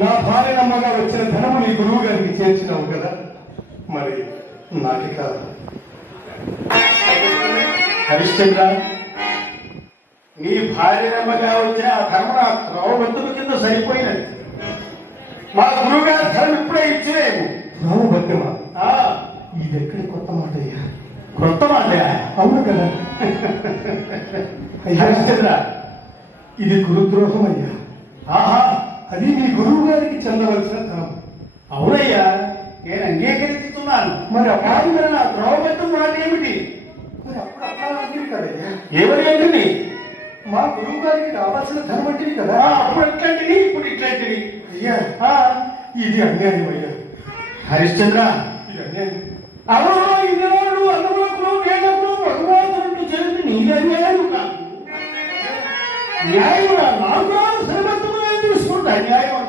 నా భార్యనమ్మగా వచ్చిన ధనము నీ గురువు గారికి చేర్చినావు కదా. మరి నాకిక హరిశ్చంద్ర నీ భార్యనమ్మగా వచ్చిన ఆ ధర్మ త్రోవబంతుల కింద సరిపోయినది. మా గురువు గారు ధనం ఇప్పుడే భద్రమా ఆ, ఇది ఎక్కడి కొత్త మాట అయ్యా కొత్త మాట అవును కదా. హరిశ్చంద్ర ఇది గురుద్రోహం అయ్యా ఆహా అది మీ గురువు గారికి చెందవలసిన ధనం. అవునయ్యా నేను అంగీకరిస్తున్నాను మరి మరి నా త్రోవబంతు మాట ఏమిటి మరి అప్పుడు కదయ్యా. మా గురువు గారికి రావాల్సిన ధనం అంటివి కదా. అప్పుడు ఎట్లాంటిది? ఇప్పుడు ఇట్లాంటిది. అయ్యా ఆ, ఇది అన్యాయం అయ్యా. హరిశ్చంద్ర. ఇది అన్యాయం. అవును అన్నములకు వేటకు భగవంతుడు చేసి నీది అన్యాయం న్యాయం నాకు శ్రీమంతులు తీసుకుంటా న్యాయం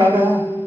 గురుద్రోహం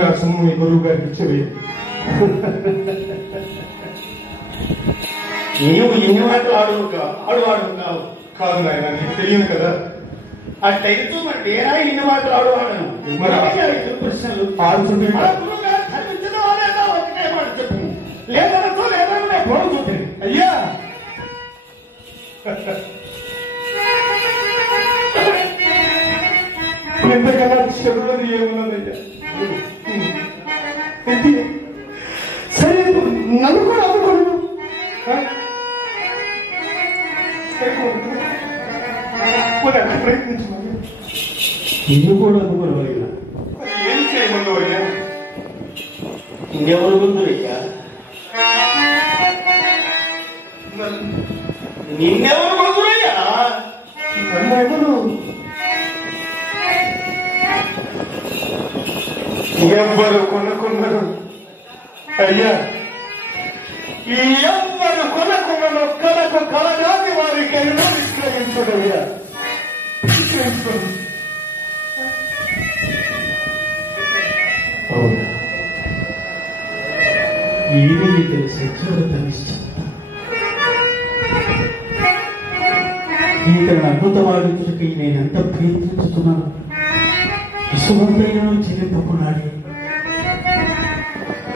నా సొమ్ము మీ గురువు గారికి ఇచ్చేవి. నీవు ఇన్ని మాటలు ఆడు ఆడువాడు కావు కాదు నాయన నీకు తెలియదు కదా. అట్టయితే మరి నేనా ఇన్ని మాటలు ఆడువాడను ప్రశ్నలు? చెప్పు. లేదనతో లేదన్నా అయ్యా! ఎంతకన్నా చెడున్నది ఏమున్నదయ్యా ప్రయత్నించమని నిన్ను కూడా అనుకోవాలి ఏం చేయమందు అయ్యా ఇంకెవరు గుందురయ్యా నిన్నెవరు ఎవ్వరు కొనుక్కున్నారు? అయ్యా ఈ ఎవ్వరు కొనకు కలకు కలగాని వారికి అయినా విక్రయించుడయ్యా విక్రయించుకోండి అవునా. నీకు సత్యవత నిశ్చయం ఇతను అద్భుతవాదితుడికి నేను ఎంత ప్రయత్నించుతున్నాను ఇసుమంతైనను చెల్లింపుకున్నాడు.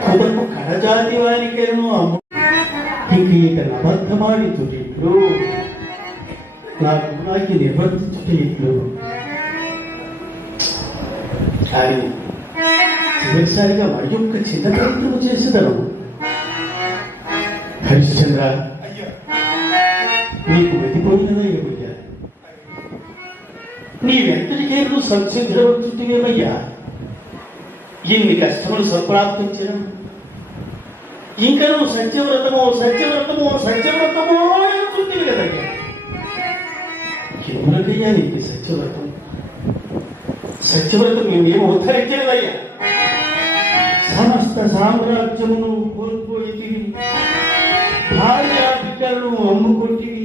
కుదరకు కడజాతి వారికేను తుడిట్లు నా గుణాన్ని నివర్తించుట ఇట్లు కానీ చివరిసారిగా మరి యొక్క చిన్న ప్రయత్నం చేసేదను. హరిశ్చంద్ర అయ్యా. నీకు నీ వెంటనే నువ్వు సంసిద్ధమవుతుంటేమయ్యా ఇన్ని కష్టములు సంప్రాప్తించిన ఇంకా నువ్వు సత్యవ్రతము సత్యవ్రతము సత్యవ్రతము అనుకుంటుంది కదయ్యా ఎవరికయ్యా నీకు సత్యవ్రతం? సత్యవ్రతం మేమేమో ఉద్ధరించలేదయ్యా సమస్త సామ్రాజ్యమును కోల్పోయి భార్య బిడ్డలను అమ్ముకొంటివి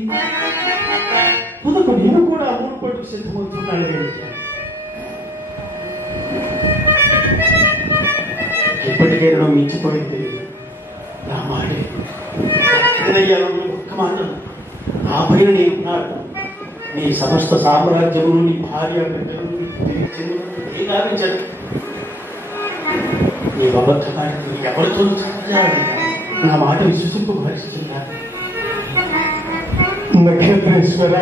పుదకు నేను కూడా అమ్ముకొట్టు సిద్ధమవుతున్నాను ఇప్పటికైనా మించిపోయింది చిన్నయ్యాను ఒక్క మాట నా పైన నేను ఉన్నాడు నీ సమస్త సామ్రాజ్యములు నీ భార్య బిడ్డలు తిరిగి చెందినట్టు నీ అబద్ధకానికి ఎవరితో చెప్పలేదు నా మాట విశ్వసింపు భరిస్తున్నారు నక్షత్రేశ్వర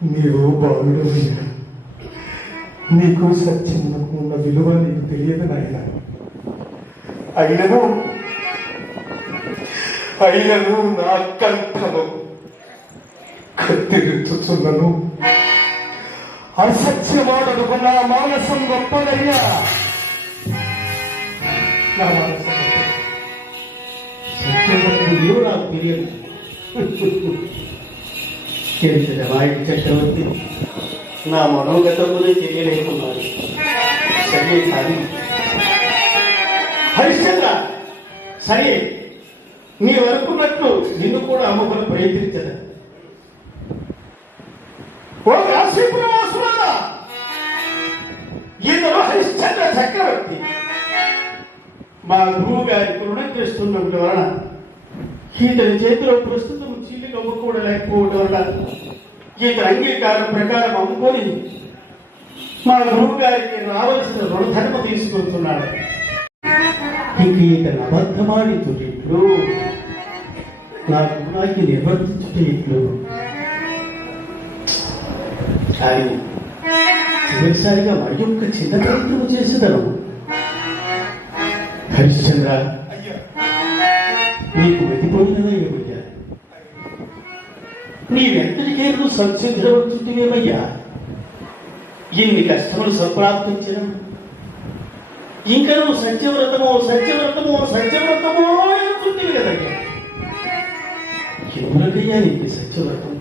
నీవు బాలుడు నీకు సత్యం ఉన్న విలువ నీకు తెలియదు నాయన. అయినను అయినను నా కంటను కత్తిరించుచున్నను అసత్యమాడకు నా మానసం గొప్పదయ్యా నా మానసం గొప్పది. నాకు తెలియదు చరిత్ర చక్రవర్తి నా మనోగతమునే తెలియలేకున్నాడు సరే కానీ హరిశ్చంద్ర సరే నీ వరకున్నట్లు నిన్ను కూడా అమ్మకులు ప్రయత్నించదు ఓ కాశీపురవాసులారా ఈతను హరిశ్చంద్ర చక్రవర్తి మా గురువు గారి రుణం చేస్తున్నట్టు వలన ఈతని చేతిలో ప్రస్తుతం చీలిక అమ్ముకోవడం లేకపోవడం వల్ల ఈతని అంగీకారం ప్రకారం అమ్ముకొని మా గురువు గారికి రావాల్సిన రుణధర్మ తీసుకుంటున్నాడు ఇంక ఈతను అబద్ధమాడి తుడిట్లు నా గుణాన్ని నిర్వర్తించుటట్లు కానీ చివరిసారిగా మరి యొక్క చిన్న ప్రయత్నం చేసేదను హరిశ్చంద్ర నీకు వెతిపోయినదా ఏమయ్యా? నీ వెంటనే నువ్వు సంసిద్ధమవుతుంటేమయ్యా ఇన్ని కష్టములు సంప్రాప్తించడం ఇంకా నువ్వు సత్యవ్రతమో సత్యవ్రతమో సత్యవ్రతమో అనుకుంటుంది కదయ్యా? ఎవరికయ్యా నీకు సత్యవ్రతం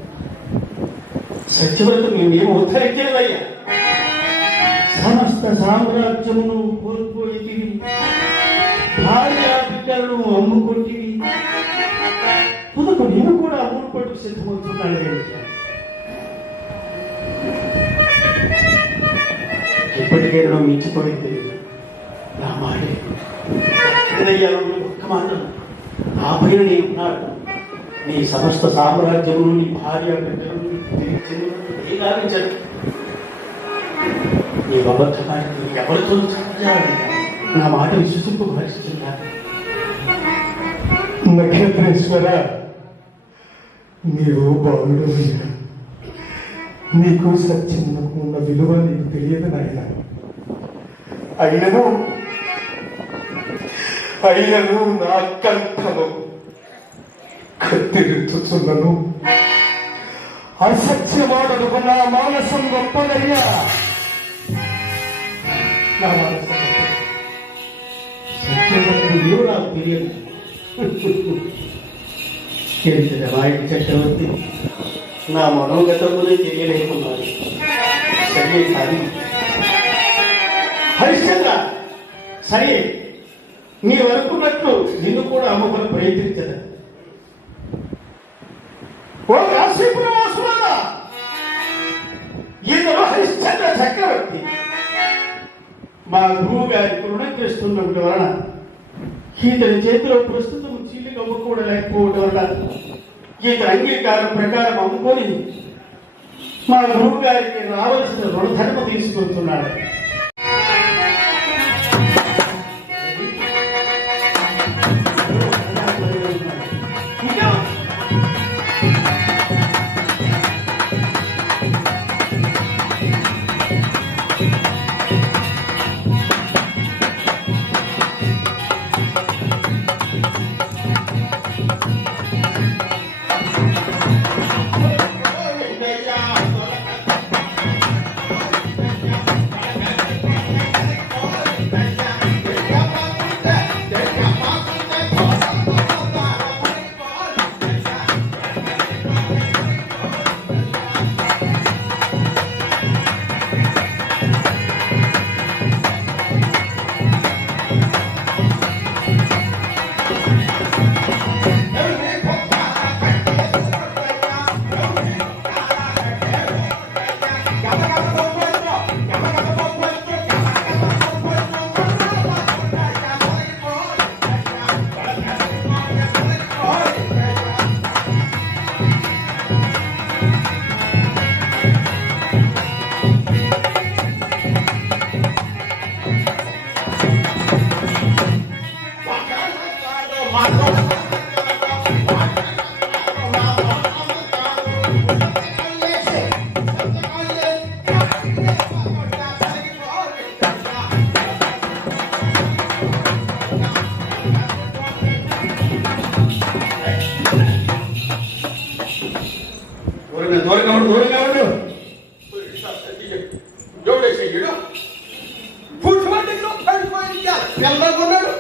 సత్యవ్రతం మేము ఉద్ధరించేవయ్యా సమస్త సామ్రాజ్యమును కోల్పోయి భార్య బిడ్డలను అమ్ముకొంటివి. తుదకు నేను కూడా అమ్ముడుపట్టు సిద్ధమవుతున్నాడు ఇప్పటికైనా ఎప్పటికైనా మించిపోయింది నా మాట. ఒక్క మాట ఆ పైన నేను ఉన్నాడు మీ సమస్త సామ్రాజ్యము నీ భార్య బిడ్డలను తిరిగి నీ అబద్ధమానికి ఎవరితో చెప్పాలి? నా మాట విశ్వసింపు భరిస్తున్నారు నక్షత్రేశ్వర నీవు బాగుడు నీకు సత్యమునకు ఉన్న విలువ నీకు తెలియదు నాయన. అయినను అయినను నా కంఠము. కత్తిరించుచున్నను అసత్యమాడకు నా మానసం గొప్పదయ్యా. నా మానసం గొప్పది. నాకు తెలియదు. చరిత్ర చక్రవర్తి నా మనోగతమునే తెలియలేకున్నాడు సరే కానీ. హరిశ్చంద్ర సరే. నీ వరకు వరకున్నట్లు నిన్ను కూడా అమ్మకులు ప్రయత్నించదా. ఓ కాశీపురవాసులారా ఈతను హరిశ్చంద్ర చక్రవర్తి. మా గురువు గారికి రుణం చేస్తున్నట్టు వలన ఇతని చేతిలో ప్రస్తుతం చీలిక అమ్ముకోవడం లేకపోవడం వల్ల ఈతని అంగీకారం ప్రకారం అమ్ముకొని మా గురువు గారికి రావాల్సిన రుణధర్మ తీసుకొస్తున్నాడు. దూరంగా దూరంగా ఉండు దూరంగా ఉండు పిల్లలు కొన్నాడు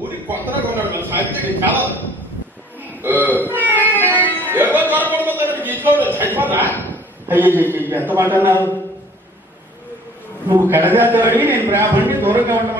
ఊరి కొత్తగా కొన్నాడు సాహిత్యం చాలా ఎవరో దొరకబడుతుంది ఇంట్లో చచ్చిపోతా అయ్యో ఎంత మాట అన్నావు నువ్వు కడదాన్ని నేను ప్రాపండి దూరంగా ఉంటాను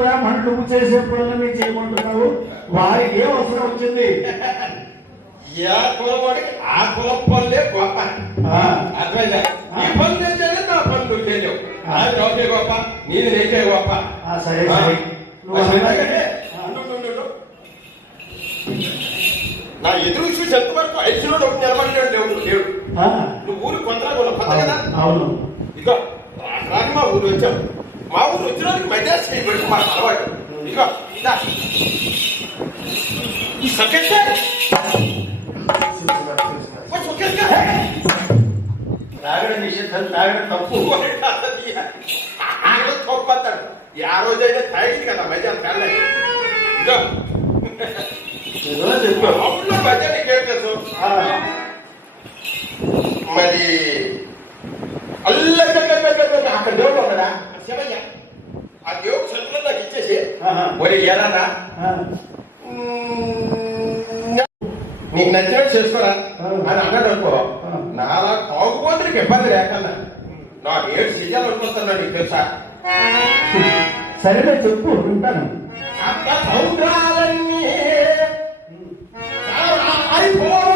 బ్రాహ్మణులు నువ్వు చేసే పనులు మీరు చేయమంటున్నావు? వారికి ఏం అవసరం వచ్చింది? ఏ ఆ కులం పనులే గొప్ప. ఆ, అర్థమైందా? ఈ పనులు ఏం చేయలేదు నా పనులు చేయలేవు. నవ్వే గొప్ప నీది నీకే గొప్ప. సరే ఎదురు చూసి ఎంతవరకు ఐదులో ఒకటి నిలబడినాడు లేవు లేడు నువ్వు ఊరు కొత్త కదా? అవును ఇక రాక మా ఊరు వచ్చాం. మా ఊరు వచ్చినందుకు మద్రాసు చేయబడి మా అలవాటు ఇక ఇదా. ఈ సొక్కేస్తే? తాగడం నిషేధం తాగడం తప్పు. ఆయన తప్పతాడు ఆ రోజైనా తాగింది కదా మధ్య తెల్లని ఇక ఏదో చెప్పావు. అవును మధ్య నీకేం తెలుసు? ఆ, మరి అల్ల అక్కడ దేవుడు ఉన్నాడా శివయ్య ఆ దేవుడు సత్తులు నాకు ఇచ్చేసి. ఒరే ఎలానా నీకు నచ్చినట్టు చేసుకోరా. అని అన్నాడు అనుకో. నాలా తాగుబోతునికి ఇబ్బంది లేకన్నా నాకు ఏడు సీజాలు అనుకుంటున్నా నీకు తెలుసా సరేలే చెప్పు వింటాను సముద్రాలన్నీ అయిపోరా.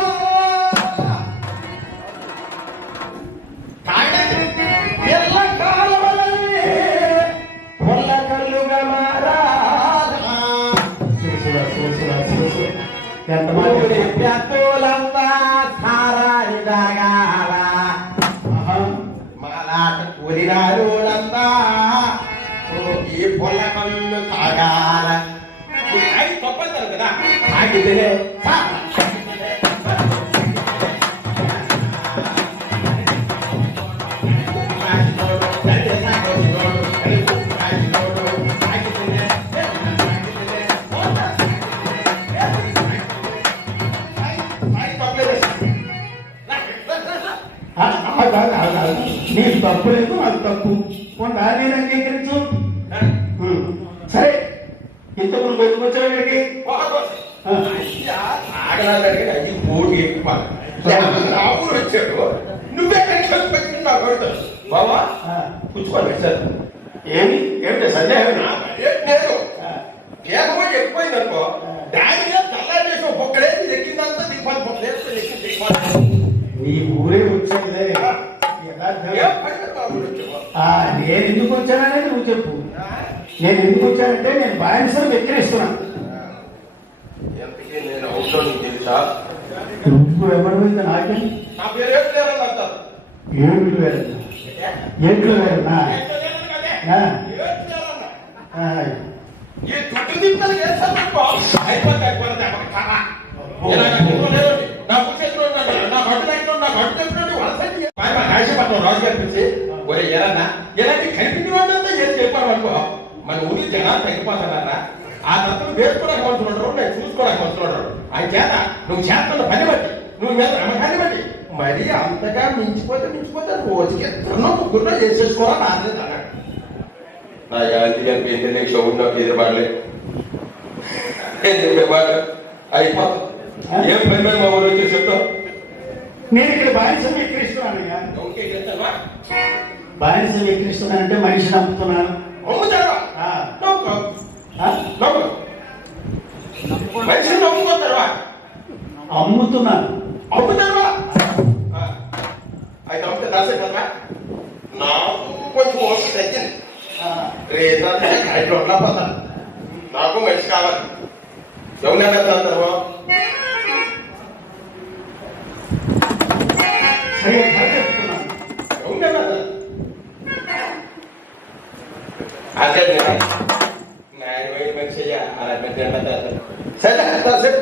మాలాట కూలినారులంతా ఈ పొల్ల కళ్ళు తాగాల తప్పంటారు కదా? తాగితేనే తప్పు లేదు అది తప్పు. కొంత నేను అంగీకరించు. సరే. ఇంతకు నువ్వు ఎందుకు వచ్చావు అది పోటీ ఎక్కువ నా వచ్చాడు నువ్వే టెన్షన్ పెట్టి నా కొడుతావు బావా ఆ. సార్ ఏమి? ఏమిటి? సందేహం లేదు ఆ, లేకపోతే ఎక్కువైంది అనుకో దాని మీద తల్లాడి చేసి ఒక్కడేసి ఎక్కిందంతా దిగ్బాలు పొక్కలేసి ఎక్కి దిగ్బాలు నీ ఊరే వచ్చావులే నేను ఎందుకు వచ్చాననేది నువ్వు చెప్పు. నేను ఎందుకు వచ్చానంటే నేను బానిసలు వెక్కిరిస్తున్నాను ఎంతకీ నేను అవుట్లో నీకు తెలుసా నువ్వు ఎవరిమైంది నాకే? నా పేరు ఏం లేదని అంటారు? ఏమిటి వేరు ఏమిటి వేరునా ఆ. ఆ, ఈ చుట్టూ తిప్పలు నా అయిపోతే అయిపోతే ఉన్నాడు? నా పుస్తకంలో నా బట్టు దగ్గర నా బట్టు దగ్గర వలసండి కాశీపట్నం రాజు కనిపించి ఒరే ఎలానా ఎలాంటి కనిపించిన వాళ్ళంతా ఏం చెప్పాను అనుకో? మన ఊరి జనాలు తగ్గిపోతున్నారా ఆ తత్వం వేసుకోవడానికి వస్తున్నాడు నేను చూసుకోవడానికి వస్తున్నాడు ఆయన చేత నువ్వు చేస్తున్న పని బట్టి నువ్వు మీద నమ్మకాన్ని బట్టి మరీ అంతగా మించిపోతే మించిపోతే రోజుకి ఎన్నో ముగ్గురులో చేసేసుకోవాలని నాదే అన్నాడు నా గాంధీ అని పెద్ద లక్ష ఉన్న పేరు ఏం ఎందుకు బాగా అయిపోతుంది. ఏం పని పని మా ఊరు వచ్చి చెప్తాం నేను ఇక్కడ బానిసం ఎక్కిరిస్తున్నానయ్యా బానిసం ఎక్కిరిస్తున్నానంటే నమ్ముతున్నాను. మనిషిని నమ్ముకోతారా? అమ్ముతున్నాను. అమ్ముతారా? అయితే అమ్మితే దాసే కదా? నాకు కొంచెం ఓపిక తగ్గింది. రేపు నాకు మనిషి కావాలి. ఎవరైనా తర్వాత సరే ధర చెప్తున్నాను ఎవరైనా అదే న్యాయమైన మనిషి అయ్యా అలా పెద్ద సరే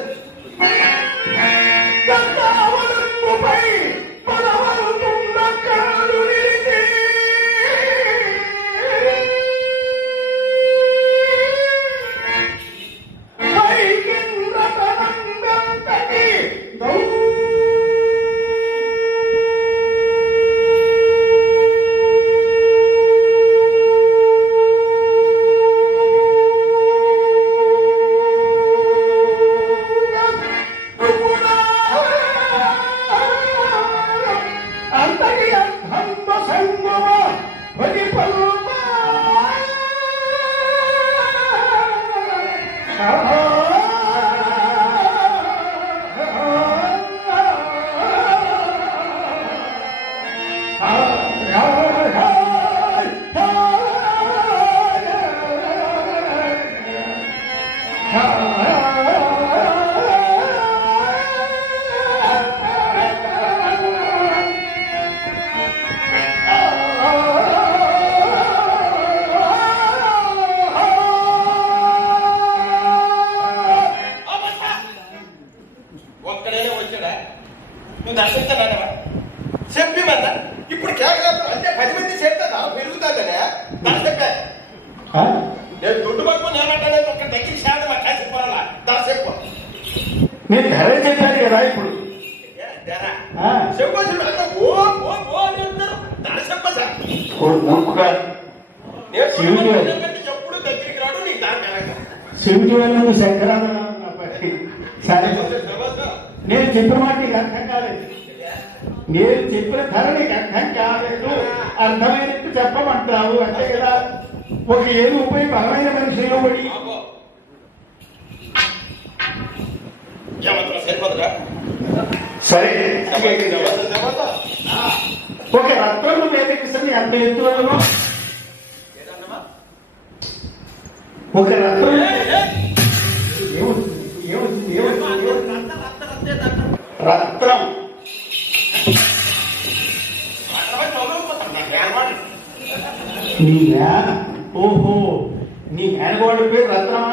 నేను చెప్పిన మాట నీకు అర్థం కాలేదు నేను చెప్పిన ధర నీకు అర్థం కాలేదు అర్థమైనట్టు చెప్పమంటావు. అంతే కదా. ఒక ఏడు ముప్పై బలమైన మనిషిలో పడి సరే. ఒక రత్నం వేదికని ఎంత ఎత్తులలో ఒక రత్నం రత్నం నీ ఓహో నీ మేనగోడ పేరు రత్నమా?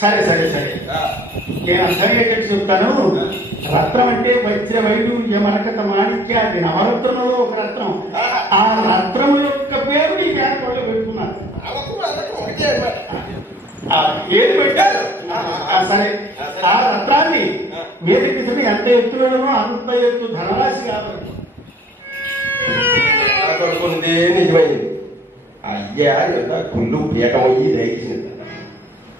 సరే సరే సరే. నేను అర్థమయ్యేటట్టు చెప్తాను? రత్నం అంటే వజ్ర వైడూర్య మరకత మాణిక్యాది నవరత్నంలో ఒక రత్నం. ఆ. రత్నం యొక్క పేరు నీ మేనగోడలో పెడుతున్నారు ఆ. ఏది పెట్టారు. సరే. ఆ రత్నాన్ని మీదకి తిని ఎంత ఎత్తులోనో అంత ఎత్తు ధనరాశి కాబట్టి. కొడుకుందే నిజమైంది. అయ్యా లేదా గుళ్ళు పీకమయ్యి రైసింది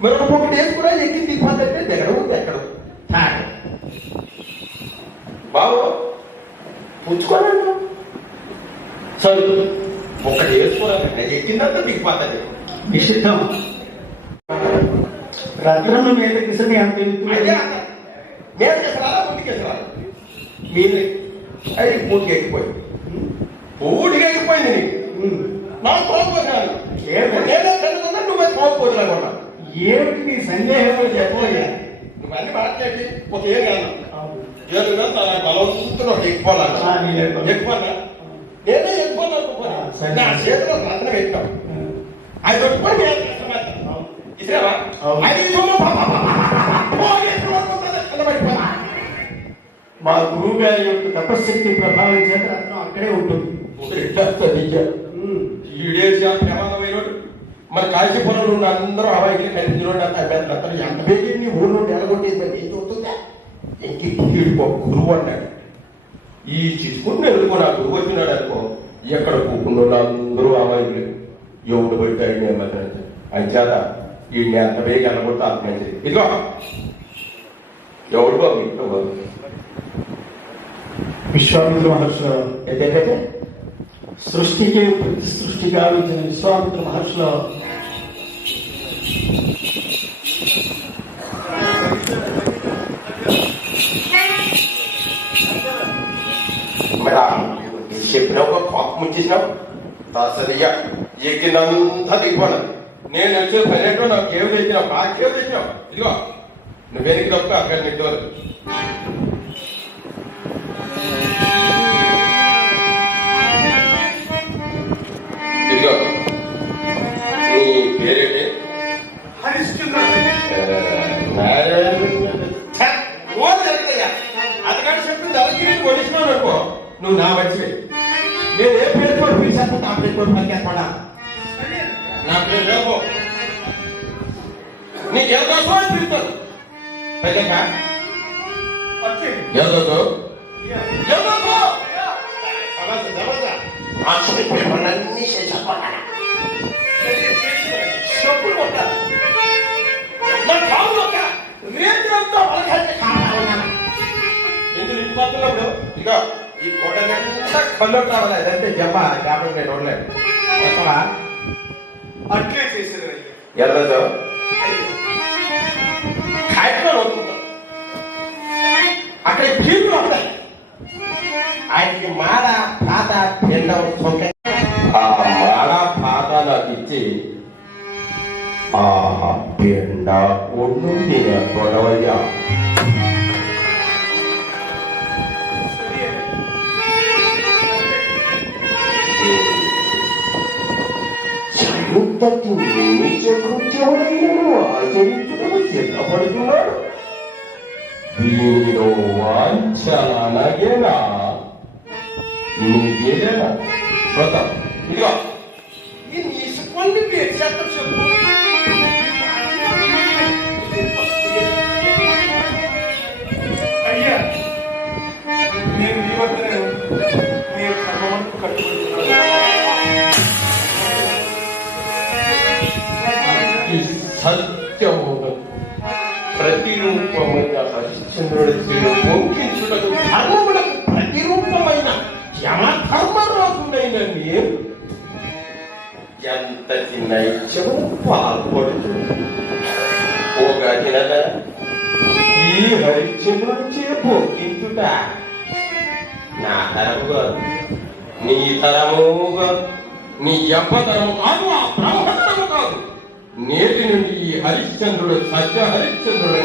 మరి ఒక్కొక్కటి వేసుకురా ఎక్కి దిగిపోతే దిగడం ఎక్కడం. తాడు. బాబు పుచ్చుకోలేదు. సరే ఒకటి వేసుకోవాలి ఎక్కిందంతా దిగిపోతుంది. నిషిద్ధం. రత్నం మీదకి తిని ఎంత నేను చేసినారా ముందుకు చేసినారా మీరే అది పూర్తిగా ఎక్కిపోయింది పూర్తిగా ఎక్కిపోయింది నీకు. కోల్పోతున్నాను? నేనే చదువుకున్నా నువ్వే కోల్పోతున్నావు కొన్నా ఏమిటి నీ సందేహంలో చెప్పబోయా నువ్వు అన్ని మాట్లాడి ఒక ఏం కాదు. ఏదుగా తన బలవంతులు ఎక్కిపోనాను ఆ, నేను ఎక్కువ. ఎక్కువ సరే. నా చేతిలో రత్నం ఎక్కాం అది చూసావా అవును. అది సొమ్ము రోడ్డు మీద కింద పడిపోతా. మా గురువు గారి యొక్క తపశక్తి ప్రభావం చేత రత్నం అక్కడే ఉంటుంది. ఈడేసి మన కాశీపురంలో ఉన్న అందరూ అవాయికి కనిపించిన అభ్యర్థులు ఎంత బేగి ఊరు నుండి ఎలగొట్టేది మరి ఏం అవుతుందా ఇంకి గురువు అన్నాడు. ఈ తీసుకుని ఎదుర్కో నా గురువు వచ్చినాడు అనుకో. ఎక్కడ కూకున్న అందరూ అమాయకులు. ఎవడు పెట్టాడు నేను అంచేత ఈ ఎంత బేగి ఎలగొట్ట ఆత్మహత్య ఇదిగో. ఎవడు బాబు ఇంట్లో బాబు విశ్వామిత్ర మహర్షుల ఏంటంటే సృష్టికి ప్రతి సృష్టి గావించిన విశ్వామిత్ర మహర్షుల మరి ఆ చెప్పినావు కోపం వచ్చేసినావు అసలు ఎక్కినంతా దిగిపోను నేను వచ్చే పన్నెండు నాకు కేవ్ తెచ్చినావు బాగా కేవ్ తెచ్చినావు ఇదిగో నువ్వు వెనక్కి తప్ప అక్కడ నిద్ర ఇదిగో నీ పేరేంటి? నువ్వు నా వచ్చి నేను ఏ పేరు కూడా పిలిచాను నా పేరు కూడా పనికేస్తాడా నా పేరు లేవు. నీకేం కాదు అని ఎదగదు సమస్య సమస్య అసలు పేపర్లన్నీ చేసేసుకోవాలి చెప్పులు కొట్టాలి నా కాదు ఒక ఇక ఈ కళ్ళు అదంటే జమ నేను అట్లే చేసేది కాయట్లో అవుతుందా అక్కడ జీవులు ఉంటాయి ఆయనకి మాల పాత పిండం సొంత ఆ మాల పాత నాకు ఇచ్చి ఆ పిండ ఒళ్ళు నేను తొడవయ్యా ఇంతటి నీచ కృత్యములైనను ఆచరించడం సిద్ధపడుతున్నాడు దీనిలో వాంఛనగేనా నీకేనా ఇదిగో. ఈ నీసుకొని మీరు చెప్పు? నీ కాదు ఆ బ్రహ్మతరము కాదు. నేటి నుండి ఈ హరిశ్చంద్రుడు సత్య హరిశ్చంద్రుడు